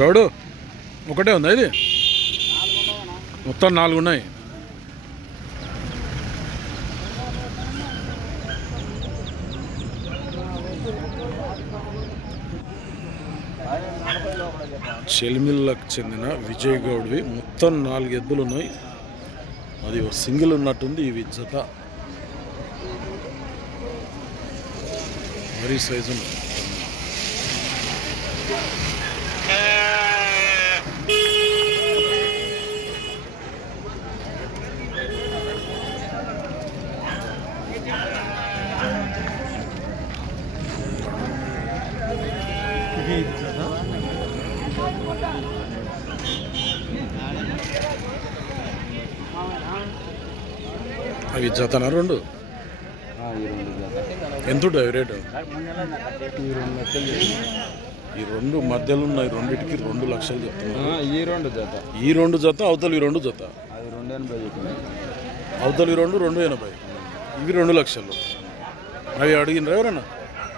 గౌడు ఒకటే ఉందా ఇది? మొత్తం 4 ఉన్నాయి. చెలిమిల్లకు చెందిన విజయ్ గౌడ్వి మొత్తం 4 ఎద్దులు ఉన్నాయి. అది సింగిల్ ఉన్నట్టుంది. ఇవి జత మరీ సైజు ఉన్నాయి. అవి జతనా 2? ఎంత ఉంటుంది రేటు? ఈ 2 మధ్యలో ఉన్నాయి. రెండింటికి 2 లక్షలు చెప్తున్నారు. ఈ 2 జత అవతల ఈ 2 జత అవతల ఈ 280. ఇవి 2 లక్షలు. అవి అడిగినారు ఎవరన్నా?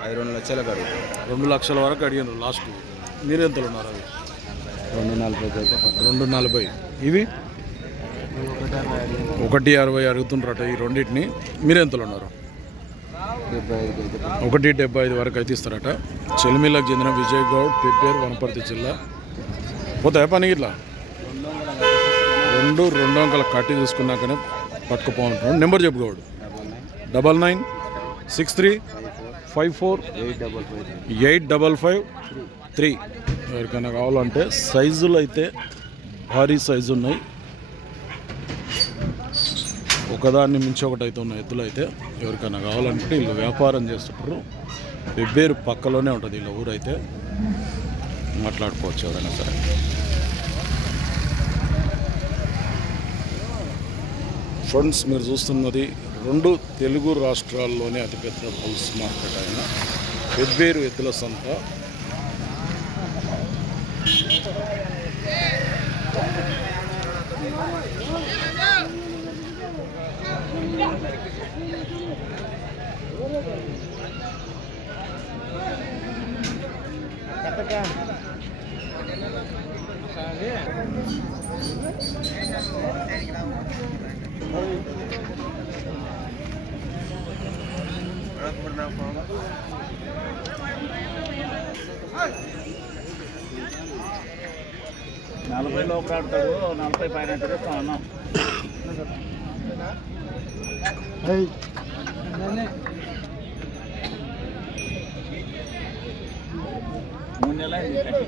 అవి 2 లక్షలకు అడిగారు. 2 లక్షల వరకు అడిగినారు లాస్ట్. మీరు ఎంతలో ఉన్నారు? అవి 240. ఇవి 160 అడుగుతుండ్రట ఈ రెండింటిని. మీరు ఎంతలో ఉన్నారు? 175 వరకు అయితే ఇస్తారట. చెలిమిల్లకు చెందిన విజయ్ గౌడ్, పెప్పేరు, వనపర్తి జిల్లా. పోతాయా పని ఇట్లా? 2 అంకల కట్టి చూసుకున్నాకనే పట్టుకుపోంటున్నాడు. నెంబర్ చెప్పు గౌడ్. 9963548553. ఎవరికైనా కావాలంటే సైజులు అయితే భారీ సైజు ఉన్నాయి. ఒకదాన్ని మించి ఒకటి అయితే ఉన్నాయి ఎద్దులు అయితే. ఎవరికైనా కావాలంటే వీళ్ళు వ్యాపారం చేస్తుంటారు. వెబ్బేరు పక్కలోనే ఉంటుంది వీళ్ళ ఊరైతే. మాట్లాడుకోవచ్చు ఎవరైనా సరే. ఫ్రెండ్స్, మీరు చూస్తున్నది 2 తెలుగు రాష్ట్రాల్లోనే అతిపెద్ద బుల్స్ మార్కెట్ అయిన వెబ్బేరు ఎద్దుల సంత. నలభై లోపల ఆడతాడు. 40 పైన అన్నాం. 3 నెలలు